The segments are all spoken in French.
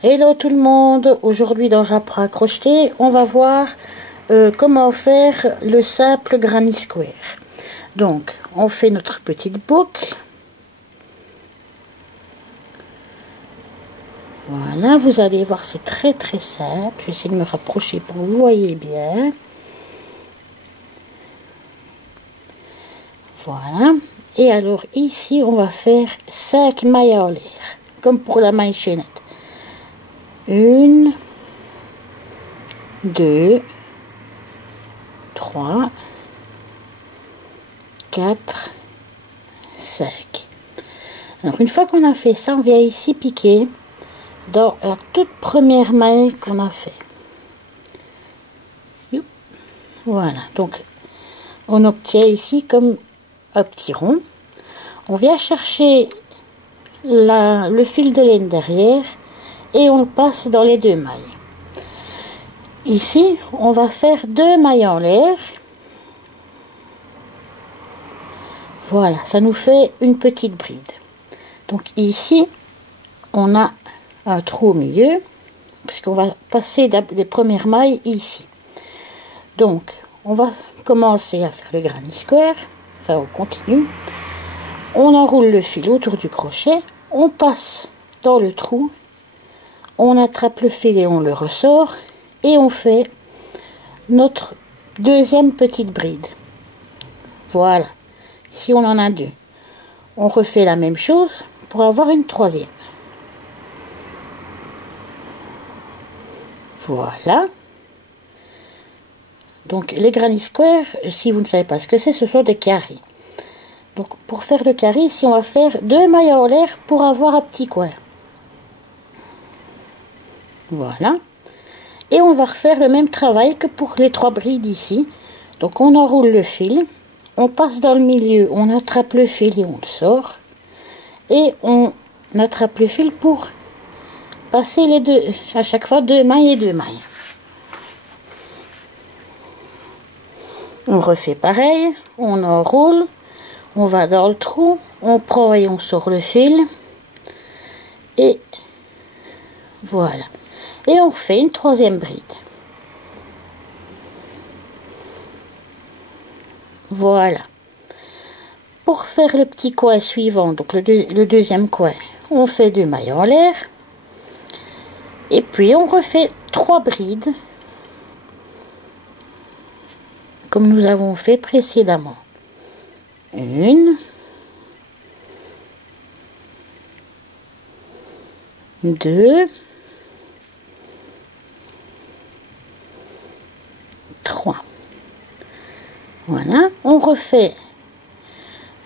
Hello tout le monde, aujourd'hui dans J'apprends à crocheter, on va voir comment faire le simple granny square. Donc on fait notre petite boucle. Voilà, vous allez voir, c'est très simple. Je vais essayer de me rapprocher pour que vous voyez bien. Voilà. Et alors ici, on va faire 5 mailles en l'air, comme pour la maille chaînette. 1, 2, 3, 4, 5. Alors une fois qu'on a fait ça, on vient ici piquer dans la toute première maille qu'on a fait. Voilà, donc on obtient ici comme un petit rond. On vient chercher le fil de laine derrière et on le passe dans les deux mailles. Ici, on va faire 2 mailles en l'air. Voilà, ça nous fait une petite bride. Donc ici, on a un trou au milieu, puisqu'on va passer les premières mailles ici. Donc, on va commencer à faire le granny square. Enfin, on continue. On enroule le fil autour du crochet. On passe dans le trou. On attrape le fil et on le ressort. Et on fait notre deuxième petite bride. Voilà. Ici, on en a 2. On refait la même chose pour avoir une troisième. Voilà. Donc les granny square, si vous ne savez pas ce que c'est, ce sont des carrés. Donc pour faire le carré, ici on va faire 2 mailles en l'air pour avoir un petit coin. Voilà. Et on va refaire le même travail que pour les 3 brides ici. Donc on enroule le fil, on passe dans le milieu, on attrape le fil et on le sort. Et on attrape le fil pour passer les deux, à chaque fois 2 mailles et 2 mailles. On refait pareil, on enroule, on va dans le trou, on prend et on sort le fil. Et voilà. Et on fait une troisième bride. Voilà. Pour faire le petit coin suivant, donc le deuxième coin, on fait 2 mailles en l'air. Et puis on refait 3 brides. Comme nous avons fait précédemment. 1, 2, 3. Voilà, on refait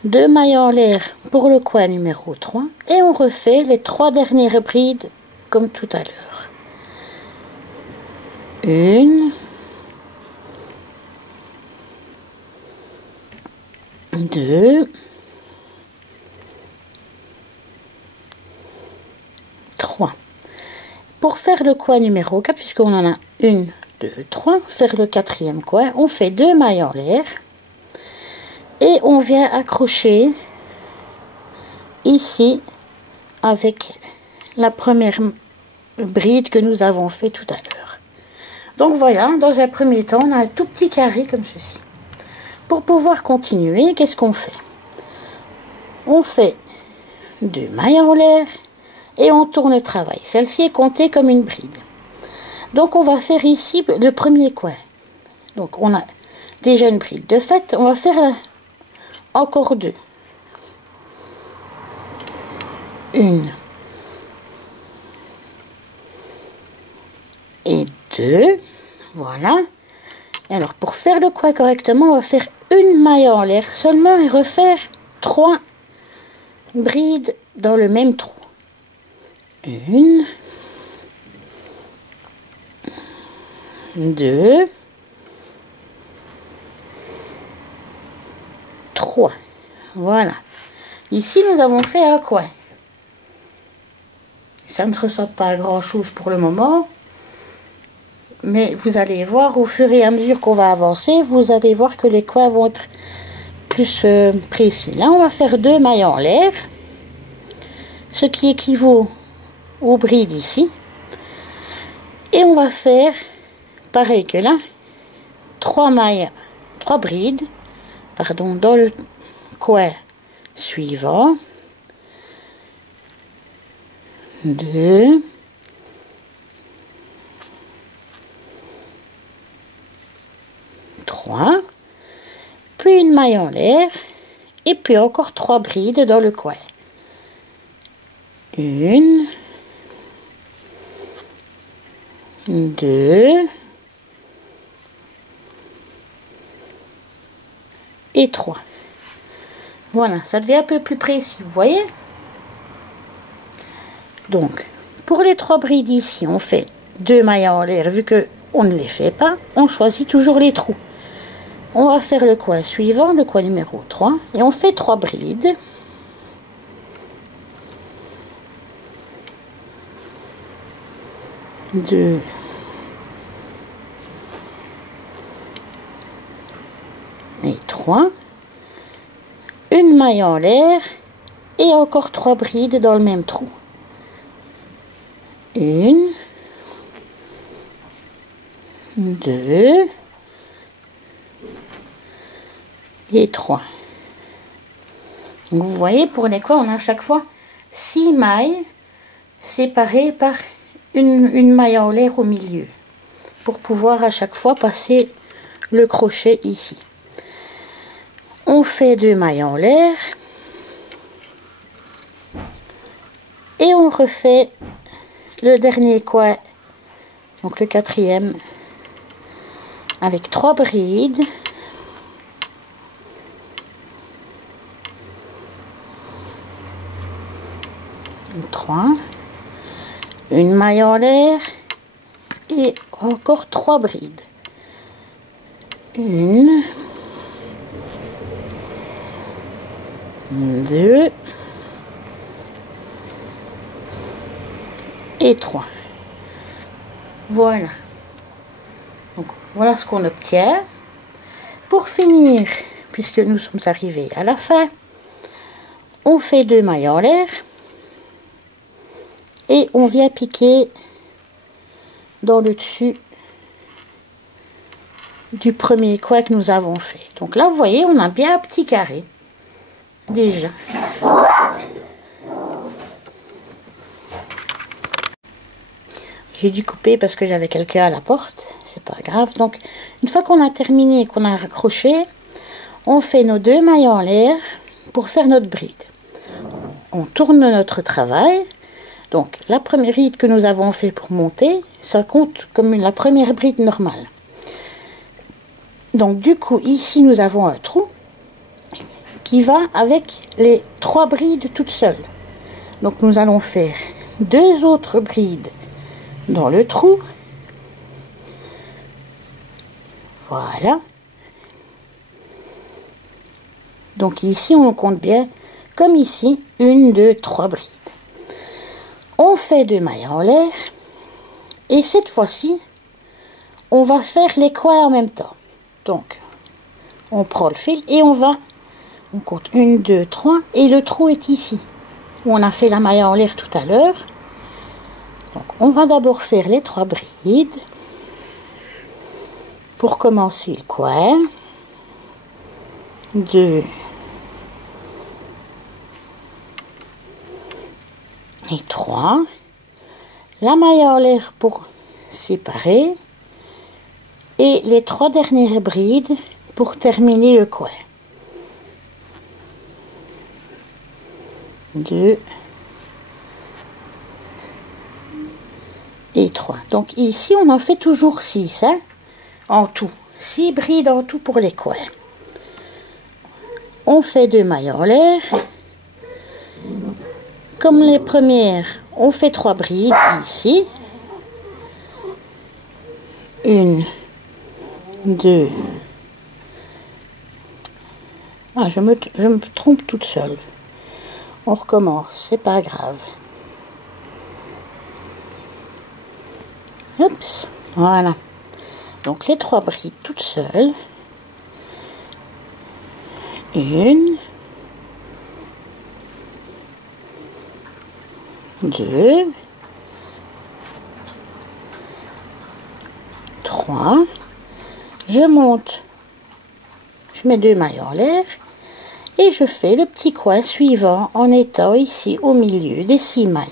2 mailles en l'air pour le coin numéro 3 et on refait les 3 dernières brides comme tout à l'heure. 1, 2, 3. Pour faire le coin numéro 4, puisqu'on en a 1, 2, 3, faire le 4e coin, on fait 2 mailles en l'air et on vient accrocher ici avec la première bride que nous avons fait tout à l'heure. Donc voilà, dans un premier temps, on a un tout petit carré comme ceci. Pour pouvoir continuer, qu'est-ce qu'on fait? On fait 2 mailles en l'air et on tourne le travail. Celle-ci est comptée comme une bride. Donc on va faire ici le premier coin. Donc on a déjà une bride de fait. On va faire encore 2. 1 et 2. Voilà. Et alors pour faire le coin correctement, on va faire une maille en l'air seulement et refaire 3 brides dans le même trou. 1, 2, 3. Voilà. Ici, nous avons fait un coin. Ça ne ressemble pas à grand chose pour le moment. Mais vous allez voir, au fur et à mesure qu'on va avancer, vous allez voir que les coins vont être plus précis. Là, on va faire 2 mailles en l'air. Ce qui équivaut aux brides ici. Et on va faire pareil que là, 3 brides, pardon, dans le coin suivant. 2, 3, puis une maille en l'air, et puis encore 3 brides dans le coin. 1, 2 et 3. Voilà, ça devient un peu plus précis, vous voyez. Donc, pour les 3 brides ici, on fait 2 mailles en l'air. Vu que on ne les fait pas, on choisit toujours les trous. On va faire le coin suivant, le coin numéro 3, et on fait 3 brides. Deux, et 3, une maille en l'air et encore 3 brides dans le même trou. 1, 2 et 3. Donc vous voyez, pour les coins, on a à chaque fois 6 mailles séparées par une maille en l'air au milieu, pour pouvoir à chaque fois passer le crochet ici. On fait 2 mailles en l'air et on refait le dernier coin, donc le 4e, avec 3 brides. Une maille en l'air et encore 3 brides. 1, 2 et 3. Voilà. Donc voilà ce qu'on obtient. Pour finir, puisque nous sommes arrivés à la fin, on fait 2 mailles en l'air. Et on vient piquer dans le dessus du premier coin que nous avons fait. Donc là, vous voyez, on a bien un petit carré. Déjà. J'ai dû couper parce que j'avais quelqu'un à la porte. C'est pas grave. Donc, une fois qu'on a terminé et qu'on a raccroché, on fait nos 2 mailles en l'air pour faire notre bride. On tourne notre travail. Donc, la première bride que nous avons fait pour monter, ça compte comme la première bride normale. Donc, du coup, ici, nous avons un trou qui va avec les 3 brides toutes seules. Donc, nous allons faire 2 autres brides dans le trou. Voilà. Donc, ici, on compte bien, comme ici, 1, 2, 3 brides. On fait 2 mailles en l'air et cette fois-ci on va faire les coins en même temps. Donc on prend le fil et on compte 1, 2, 3 et le trou est ici où on a fait la maille en l'air tout à l'heure. Donc on va d'abord faire les 3 brides pour commencer le coin. 2 et 3, la maille en l'air pour séparer et les 3 dernières brides pour terminer le coin. 2 et 3. Donc ici on en fait toujours 6 hein, en tout, 6 brides en tout pour les coins. On fait 2 mailles en l'air. Comme les premières, on fait 3 brides ici. 1, 2. Ah, je me trompe toute seule. On recommence, c'est pas grave. Oups, voilà. Donc les 3 brides toutes seules. 1, 2 3, je monte, je mets 2 mailles en l'air et je fais le petit coin suivant en étant ici au milieu des 6 mailles.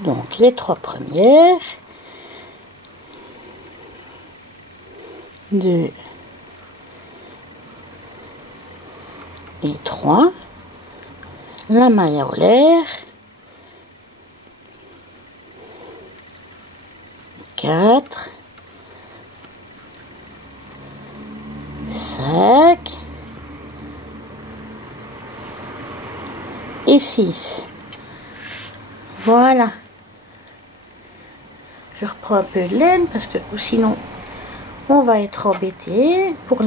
Donc les 3 premières, 2 et 3, la maille en l'air, 4, 5 et 6. Voilà. Je reprends un peu de laine parce que sinon on va être embêté pour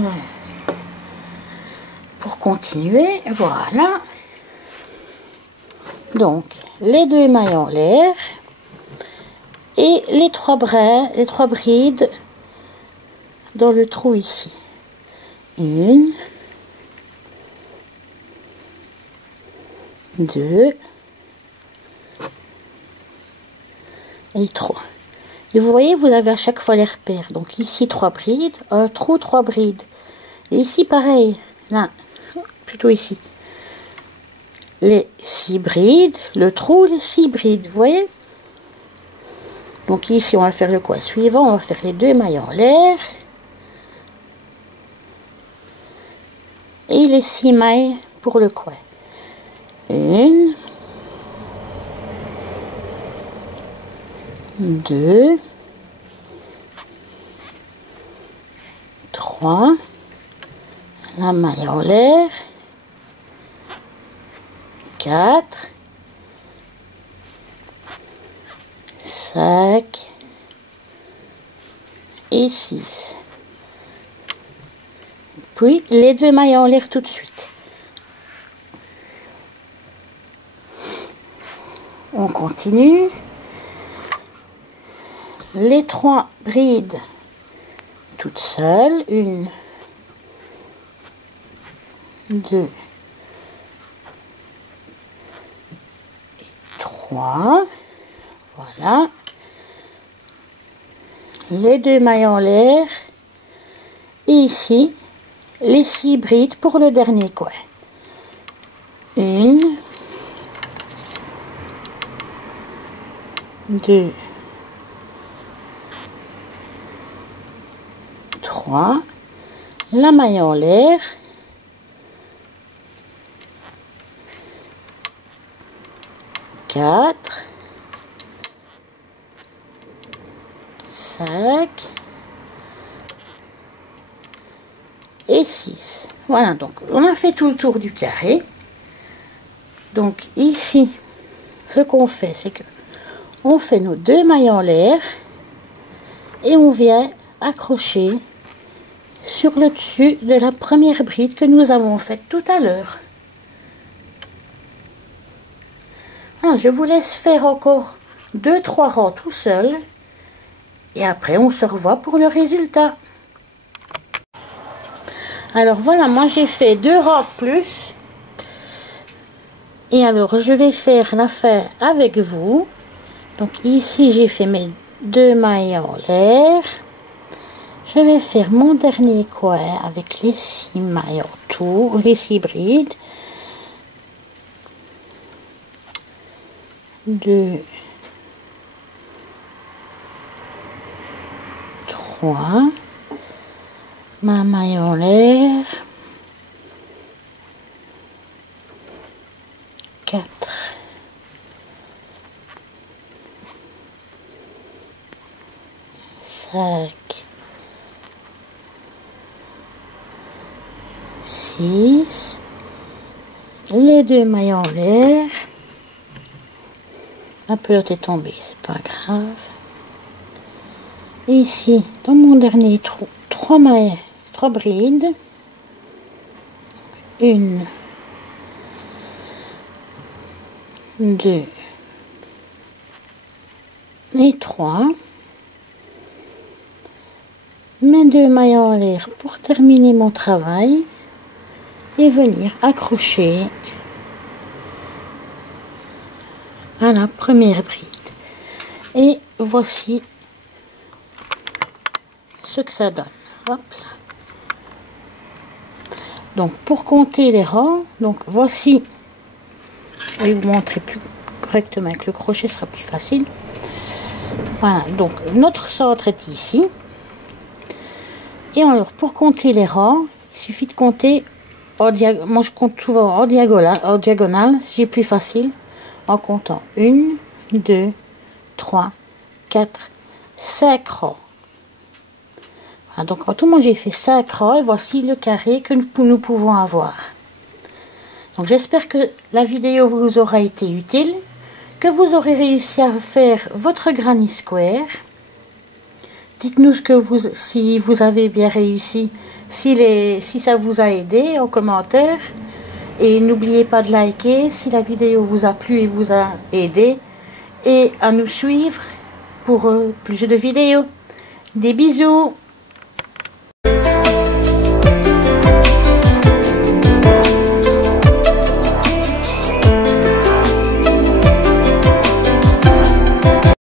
continuer. Voilà. Donc les 2 mailles en l'air et les 3 brides dans le trou ici. 1, 2 et 3. Et vous voyez, vous avez à chaque fois les repères. Donc ici 3 brides, un trou, 3 brides. Et ici pareil, là, plutôt ici. Les 6 brides, le trou, les 6 brides, vous voyez? Donc ici on va faire le coin suivant, on va faire les 2 mailles en l'air. Et les 6 mailles pour le coin. 1, 2, 3, la maille en l'air, 4, 5 et 6. Puis les 2 mailles en l'air tout de suite. On continue. Les 3 brides toutes seules, 1, 2 et 3. Voilà. Les 2 mailles en l'air et ici les 6 brides pour le dernier coin. 1, 2, 3, la maille en l'air, 4, 5 et 6. Voilà, donc on a fait tout le tour du carré. Donc ici, ce qu'on fait, c'est que on fait nos 2 mailles en l'air et on vient accrocher sur le dessus de la première bride que nous avons faite tout à l'heure. Alors, je vous laisse faire encore 2-3 rangs tout seul et après on se revoit pour le résultat. Alors voilà, moi j'ai fait 2 rangs plus et alors je vais faire l'affaire avec vous. Donc ici j'ai fait mes 2 mailles en l'air. Je vais faire mon dernier coin avec les 6 mailles en tout, les 6 brides. 2, 3, ma maille en l'air, 4, 5, 6, les 2 mailles en l'air, la pelote est tombée, c'est pas grave. Et ici, dans mon dernier trou, 3 mailles, 3 brides, 1, 2 et 3. Mes 2 mailles en l'air pour terminer mon travail et venir accrocher à la première bride. Et voici ce que ça donne. Hop là. Donc pour compter les rangs, donc voici, je vais vous montrer plus correctement avec le crochet, ce sera plus facile. Voilà, donc notre centre est ici. Et alors pour compter les rangs, il suffit de compter en diagonale. Moi je compte souvent en diagonale, c'est plus facile, en comptant 1, 2, 3, 4, 5 rangs. Voilà, donc en tout moi j'ai fait 5 rangs et voici le carré que nous pouvons avoir. Donc j'espère que la vidéo vous aura été utile, que vous aurez réussi à faire votre granny square. Dites-nous si vous avez bien réussi, si ça vous a aidé en commentaire. Et n'oubliez pas de liker si la vidéo vous a plu et vous a aidé. Et à nous suivre pour plus de vidéos. Des bisous!